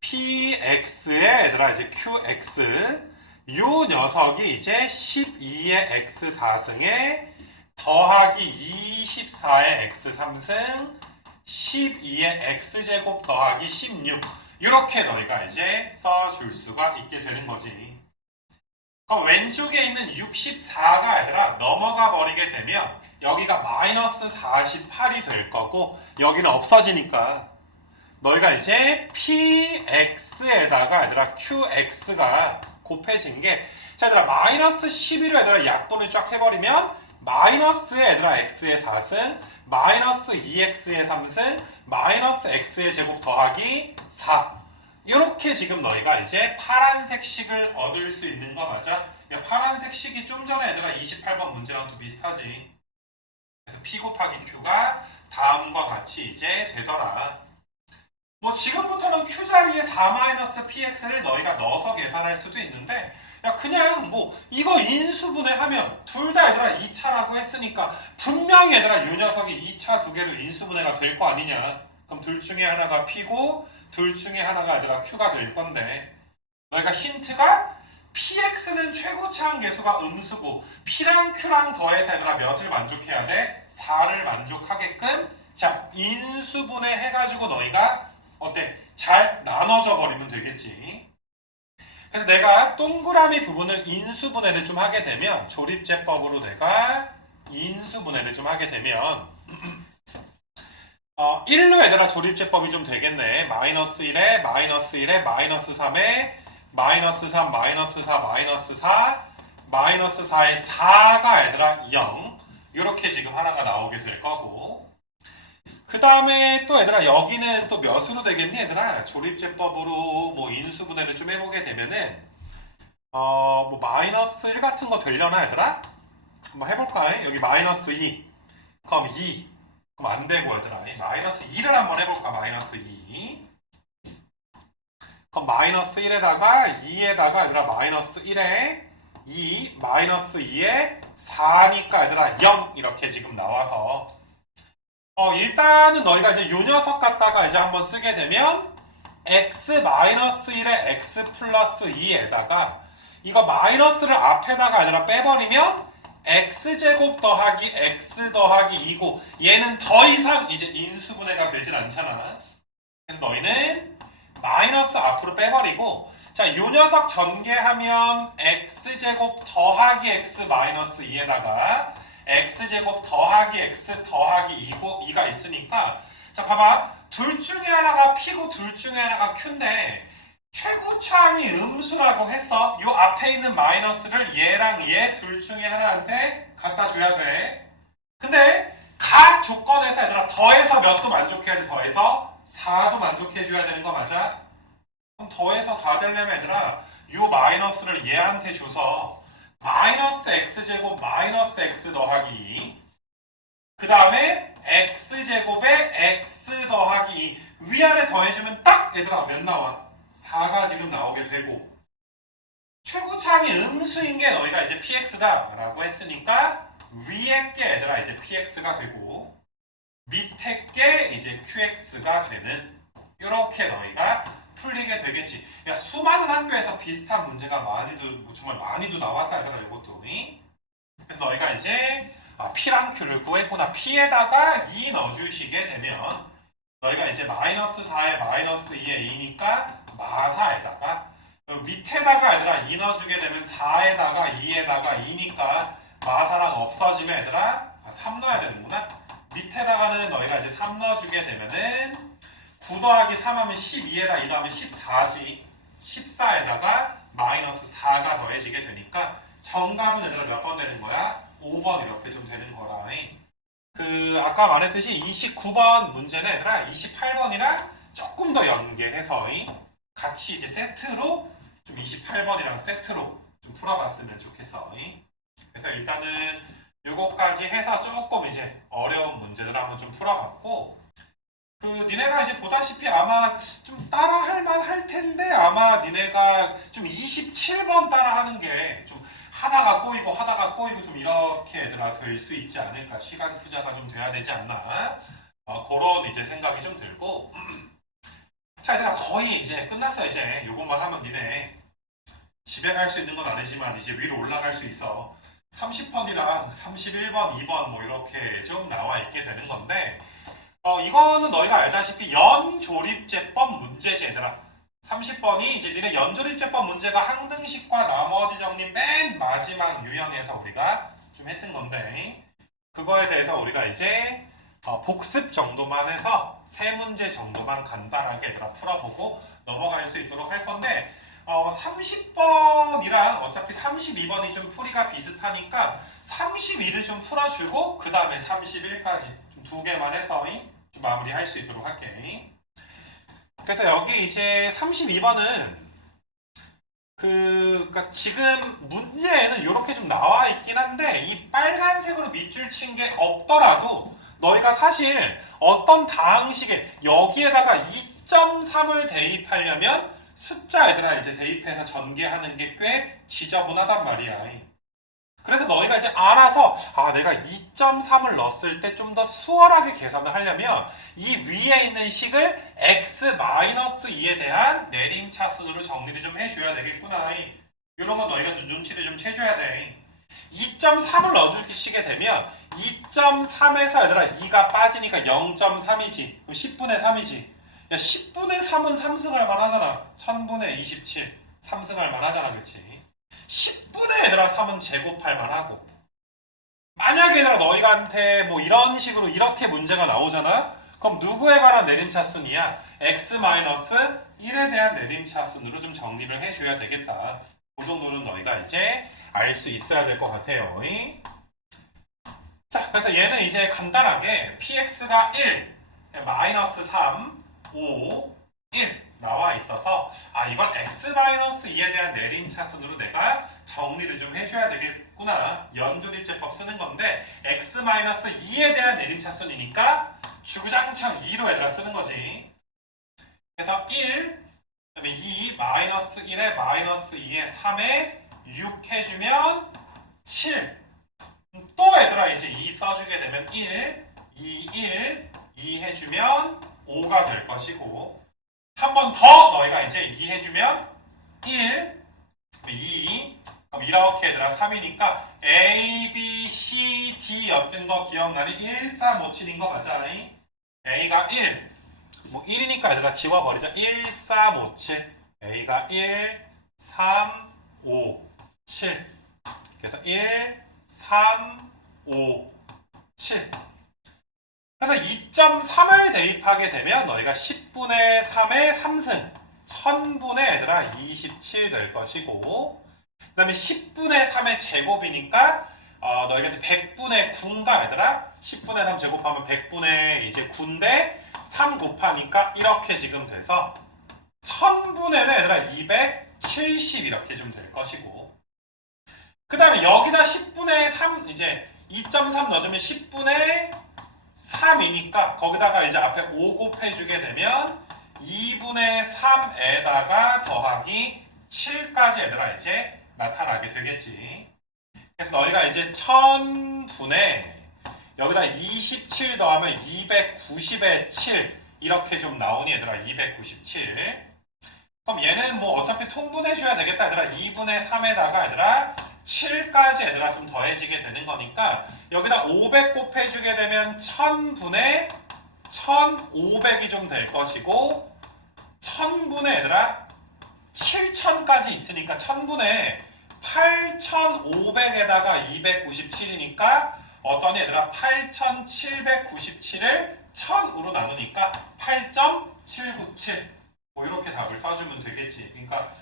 px에 얘들아 이제 qx 요 녀석이 이제 12의 x4승에 더하기 24의 x3승 12의 x제곱 더하기 16 이렇게 너희가 이제 써줄 수가 있게 되는 거지. 그럼 왼쪽에 있는 64가 얘들아 넘어가 버리게 되면 여기가 마이너스 48이 될 거고 여기는 없어지니까 너희가 이제 px에다가 얘들아 qx가 곱해진 게 자 얘들아 마이너스 11로 얘들아 약분을 쫙 해버리면 마이너스에 얘들아 x의 4승 마이너스 2x의 3승 마이너스 x의 제곱 더하기 4 이렇게 지금 너희가 이제 파란색 식을 얻을 수 있는 거 맞아? 야, 파란색 식이 좀 전에 얘들아 28번 문제랑 또 비슷하지. 그래서 p 곱하기 q가 다음과 같이 이제 되더라. 뭐 지금부터는 q 자리에 4-px를 너희가 넣어서 계산할 수도 있는데 야 그냥 뭐 이거 인수분해하면 둘 다 얘들아 2차라고 했으니까 분명히 얘들아 이 녀석이 2차 두 개로 인수분해가 될 거 아니냐. 그럼 둘 중에 하나가 p고 둘 중에 하나가 얘들아 q가 될 건데 너희가 힌트가 px는 최고치 함계수가 음수고 p랑 q랑 더해서 얘들아 몇을 만족해야 돼? 4를 만족하게끔 자 인수분해 해가지고 너희가 어때? 잘 나눠져 버리면 되겠지. 그래서 내가 동그라미 부분을 인수분해를 좀 하게 되면 조립제법으로 내가 인수분해를 좀 하게 되면 1로 얘들아 조립제법이 좀 되겠네. 마이너스 1에 마이너스 1에 마이너스 3에 마이너스 3 마이너스 4 마이너스 4 마이너스 4에 4가 얘들아 0 이렇게 지금 하나가 나오게 될 거고 그 다음에 또 얘들아 여기는 또 몇으로 되겠니 얘들아 조립제법으로 뭐 인수분해를 좀 해보게 되면은 뭐 마이너스 1 같은 거 되려나 얘들아 한번 해볼까? 여기 마이너스 2. 그럼 2. 그럼 안 되고 얘들아. 이 마이너스 2를 한번 해볼까? 마이너스 2. 그럼 마이너스 1에다가 2에다가 얘들아 마이너스 1에 2 마이너스 2에 4니까 얘들아 0 이렇게 지금 나와서 일단은 너희가 이제 요 녀석 갖다가 이제 한번 쓰게 되면 x 마이너스 1에 x 플러스 2에다가 이거 마이너스를 앞에다가 얘들아 빼버리면 x제곱 더하기 x 더하기 2고 얘는 더 이상 이제 인수분해가 되질 않잖아. 그래서 너희는 마이너스 앞으로 빼버리고 자, 요 녀석 전개하면 x제곱 더하기 x 마이너스 2에다가 x제곱 더하기 x 더하기 2가 있으니까 자, 봐봐. 둘 중에 하나가 p고 둘 중에 하나가 q인데 최고차항이 음수라고 했어. 요 앞에 있는 마이너스를 얘랑 얘 둘 중에 하나한테 갖다 줘야 돼. 근데 가 조건에서 얘들아 더해서 몇도 만족해야 돼. 더해서 4도 만족해 줘야 되는 거 맞아? 그럼 더해서 4 되려면 얘들아 요 마이너스를 얘한테 줘서 마이너스 x제곱 마이너스 x 더하기 2 그 다음에 x제곱에 x 더하기 2 위아래 더해주면 딱 얘들아 몇 나와? 4가 지금 나오게 되고 최고차항이 음수인 게 너희가 이제 px다 라고 했으니까 위에 게 얘들아 이제 px가 되고 밑에 게 이제 qx가 되는 이렇게 너희가 풀리게 되겠지. 야, 수많은 학교에서 비슷한 문제가 많이도 정말 많이도 나왔다 얘들아 이것도. 그래서 너희가 이제 p랑 q를 구했구나. p에다가 2 넣어주시게 되면 너희가 이제 마이너스 4에 마이너스 2에 2니까 마4에다가 밑에다가 얘들아 2 넣어주게 되면 4에다가 2에다가 2니까 마4랑 없어지면 얘들아 3 넣어야 되는구나. 밑에다가는 너희가 이제 3 넣어주게 되면은 9 더하기 3 하면 12에다 2 더하면 14지. 14에다가 마이너스 4가 더해지게 되니까 정답은 얘들아 몇 번 되는 거야? 5번 이렇게 좀 되는 거라. 아까 말했듯이 29번 문제는 얘들아 28번이랑 조금 더 연계해서 같이 이제 세트로 좀 28번이랑 세트로 좀 풀어봤으면 좋겠어. 그래서 일단은 요거까지 해서 조금 이제 어려운 문제들 한번 좀 풀어봤고 니네가 이제 보다시피 아마 좀 따라할 만할 텐데 아마 니네가 좀 27번 따라하는 게 좀 하다가 꼬이고 좀 이렇게 얘들아 될 수 있지 않을까. 시간 투자가 좀 돼야 되지 않나. 그런 이제 생각이 좀 들고 자 얘들아 거의 이제 끝났어. 이제 요것만 하면 니네 집에 갈 수 있는 건 아니지만 이제 위로 올라갈 수 있어. 30번이랑 31번, 2번 뭐 이렇게 좀 나와 있게 되는 건데 이거는 너희가 알다시피 연조립제법 문제지 얘들아. 30번이 이제 니네 연조립제법 문제가 항등식과 나머지 정리 맨 마지막 유형에서 우리가 좀 했던 건데 그거에 대해서 우리가 이제 복습 정도만 해서 3문제 정도만 간단하게 얘들아 풀어보고 넘어갈 수 있도록 할 건데 30번이랑 어차피 32번이 좀 풀이가 비슷하니까 32를 좀 풀어주고 그 다음에 31까지 좀 2개만 해서 좀 마무리할 수 있도록 할게. 그래서 여기 이제 32번은 그러니까 지금 문제에는 이렇게 좀 나와 있긴 한데 이 빨간색으로 밑줄 친 게 없더라도 너희가 사실 어떤 다항식에 여기에다가 2.3을 대입하려면 숫자 얘들아 이제 대입해서 전개하는 게 꽤 지저분하단 말이야. 그래서 너희가 이제 알아서 내가 2.3을 넣었을 때 좀 더 수월하게 계산을 하려면 이 위에 있는 식을 x-2에 대한 내림차순으로 정리를 좀 해줘야 되겠구나. 이런 건 너희가 눈치를 좀 채줘야 돼. 2.3을 넣어주시게 되면 2.3에서 얘들아 2가 빠지니까 0.3이지. 그럼 10분의 3이지. 야 10분의 3은 3승할 만하잖아. 1000분의 27 3승할 만하잖아. 그치? 10분의 얘들아 3은 제곱할 만하고 만약에 얘들아 너희한테 뭐 이런 식으로 이렇게 문제가 나오잖아. 그럼 누구에 관한 내림차순이야? x-1에 대한 내림차순으로 좀 정리를 해줘야 되겠다. 그 정도는 너희가 이제 알 수 있어야 될 것 같아요. 자, 그래서 얘는 이제 간단하게 px가 1, 마이너스 3, 5, 1 나와 있어서 이건 x-2에 대한 내림차순으로 내가 정리를 좀 해줘야 되겠구나. 연조립제법 쓰는 건데 x-2에 대한 내림차순이니까 주구장창 2로 얘들아 쓰는 거지. 그래서 1, 그다음에 2, 마이너스 1에 마이너스 2에 3에 6 해주면 7. 또 얘들아 이제 2 써주게 되면 1, 2, 1, 2 해주면 5가 될 것이고, 한 번 더 너희가 이제 2 해주면 1, 2, 그럼 이렇게 얘들아 3이니까 A, B, C, D 였던 거 기억나니? 1, 3, 5, 7인 거 맞아? A가 1, 뭐 1이니까 얘들아 지워버리자. 1, 3, 5, 7. A가 1, 3, 5, 7. 그래서 1, 3, 5, 7. 그래서 2.3을 대입하게 되면 너희가 10분의 3의 3승 1000분의 얘들아 27 될 것이고, 그 다음에 10분의 3의 제곱이니까 너희가 이제 100분의 9인가 얘들아 10분의 3 제곱하면 100분의 이제 9인데 3 곱하니까 이렇게 지금 돼서 1000분의 얘들아 270 이렇게 좀 될 것이고, 그 다음에 여기다 10분의 3 이제 2.3 넣어주면 10분의 3이니까 거기다가 이제 앞에 5 곱해주게 되면 2분의 3에다가 더하기 7까지 얘들아 이제 나타나게 되겠지. 그래서 너희가 이제 1000분의 여기다 27 더하면 290에 7 이렇게 좀 나오니 얘들아 297. 그럼 얘는 뭐 어차피 통분해줘야 되겠다 얘들아. 2분의 3에다가 얘들아 7까지 얘들아 좀 더해지게 되는 거니까 여기다 500 곱해주게 되면 1000분의 1500이 좀 될 것이고, 1000분의 얘들아 7000까지 있으니까 1000분의 8500에다가 297이니까 어떤 얘들아 8797을 1000으로 나누니까 8.797 뭐 이렇게 답을 써주면 되겠지. 그러니까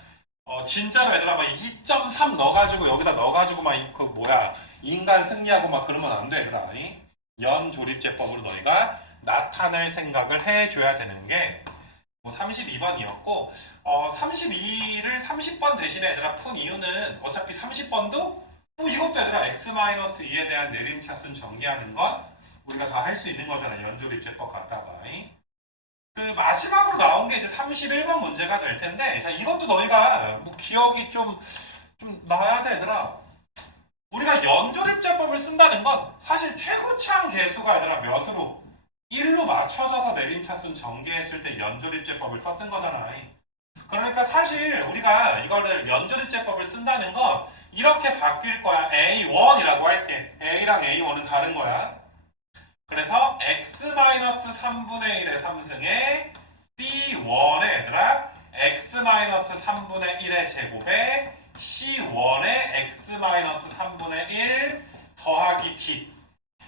진짜로 얘들아 막 2.3 넣어가지고 여기다 넣어가지고 막 그 뭐야 인간 승리하고 막 그러면 안 돼 얘들아. 연조립제법으로 너희가 나타낼 생각을 해줘야 되는 게 뭐 32번이었고 32를 30번 대신에 얘들아 푼 이유는 어차피 30번도 뭐 이것도 얘들아 x-2에 대한 내림차순 전개하는 건 우리가 다 할 수 있는 거잖아. 연조립제법 갖다가. 그 마지막으로 나온 게 이제 31번 문제가 될 텐데, 자 이것도 너희가 뭐 기억이 좀 나야 돼 얘들아. 우리가 연조립제법을 쓴다는 건 사실 최고차항 계수가 얘들아 몇으로 1로 맞춰져서 내림차순 전개했을 때 연조립제법을 썼던 거잖아. 그러니까 사실 우리가 이거를 연조립제법을 쓴다는 건 이렇게 바뀔 거야. A1이라고 할게. A랑 A1은 다른 거야. 그래서 x-3분의 1의 3승에 b1의 얘들아 x-3분의 1의 제곱에 c1의 x-3분의 1 더하기 d.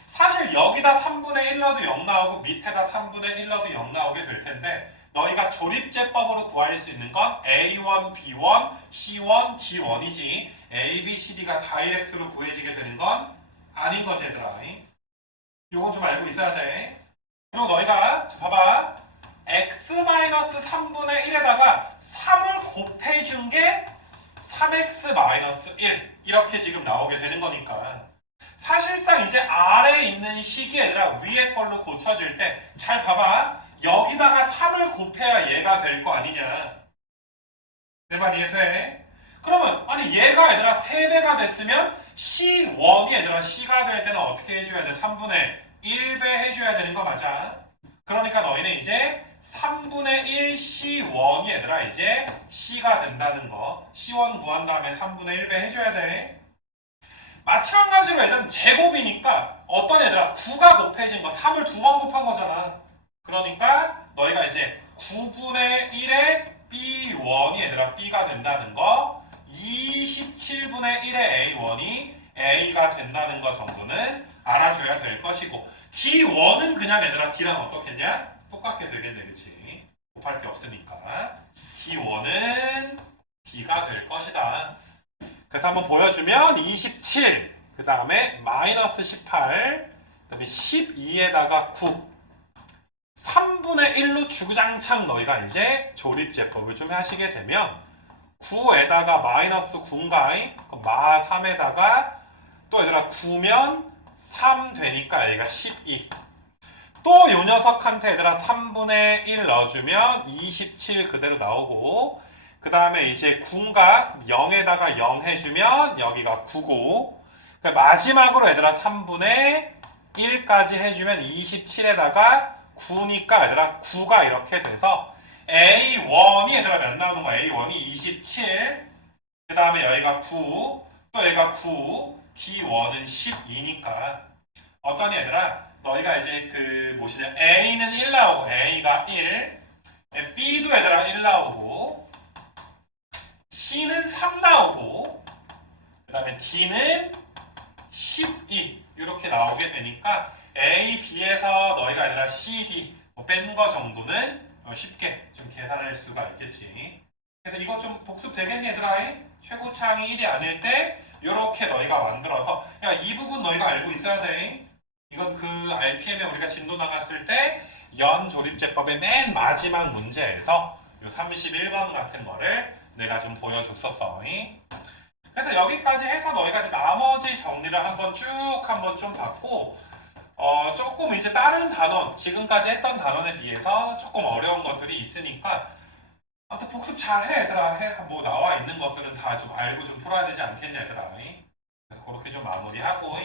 사실 여기다 3분의 1 넣어도 0 나오고 밑에다 3분의 1 넣어도 0 나오게 될 텐데, 너희가 조립제법으로 구할 수 있는 건 A1, B1, C1, D1이지 A, B, C, D가 다이렉트로 구해지게 되는 건 아닌 거지 얘들아. 요건 좀 알고 있어야 돼. 그리고 너희가 봐봐. x-3분의 1에다가 3을 곱해준 게 3x-1 이렇게 지금 나오게 되는 거니까 사실상 이제 아래에 있는 식이 얘들아 위에 걸로 고쳐질 때 잘 봐봐. 여기다가 3을 곱해야 얘가 될 거 아니냐. 내 말 이해돼? 그러면 아니 얘가 얘들아 3배가 됐으면 C1이 얘들아 C가 될 때는 어떻게 해줘야 돼? 3분의 1배 해줘야 되는 거 맞아? 그러니까 너희는 이제 3분의 1 C1이 얘들아 이제 C가 된다는 거. C1 구한 다음에 3분의 1배 해줘야 돼. 마찬가지로 얘들은 제곱이니까 어떤 얘들아 9가 곱해진 거 3을 2번 곱한 거잖아. 그러니까 너희가 이제 9분의 1의 B1이 얘들아 B가 된다는 거, 27분의 1의 A1이 A가 된다는 거 정도는 알아줘야 될 것이고, D1은 그냥 얘들아 D랑 어떻겠냐? 똑같게 되겠네, 그치? 곱할 게 없으니까 D1은 D가 될 것이다. 그래서 한번 보여주면 27, 그 다음에 마이너스 18, 그 다음에 12에다가 9, 3분의 1로 주구장창 너희가 이제 조립제법을 좀 하시게 되면 9에다가 마이너스 9인가잉? 마 3에다가 또 얘들아 9면 3 되니까 여기가 12. 또 요 녀석한테 얘들아 3분의 1 넣어주면 27 그대로 나오고 그 다음에 이제 9가 0에다가 0 해주면 여기가 9고 마지막으로 얘들아 3분의 1까지 해주면 27에다가 9니까 얘들아 9가 이렇게 돼서 A1이 얘들아 몇 나오는 거야? A1이 27, 그 다음에 여기가 9, 또 여기가 9, D1은 12니까 어떠니 얘들아? 너희가 이제 그 뭐시냐 A는 1 나오고 A가 1, B도 얘들아 1 나오고 C는 3 나오고 그 다음에 D는 12 이렇게 나오게 되니까 A, B에서 너희가 얘들아 C, D 뺀 거 정도는 쉽게 좀 계산할 수가 있겠지. 그래서 이거 좀 복습 되겠니 얘들아? 최고차항이 1이 아닐 때 이렇게 너희가 만들어서 야 이 부분 너희가 알고 있어야 돼. 이건 그 RPM에 우리가 진도 나갔을 때 연조립제법의 맨 마지막 문제에서 요 31번 같은 거를 내가 좀 보여줬었어. 그래서 여기까지 해서 너희가 이제 나머지 정리를 한번 쭉 한번 좀 봤고 조금 이제 다른 단원, 지금까지 했던 단원에 비해서 조금 어려운 것들이 있으니까 아무튼 복습 잘 해 얘들아. 뭐 나와 있는 것들은 다 좀 알고 좀 풀어야 되지 않겠냐 얘들아. 그래서 그렇게 좀 마무리하고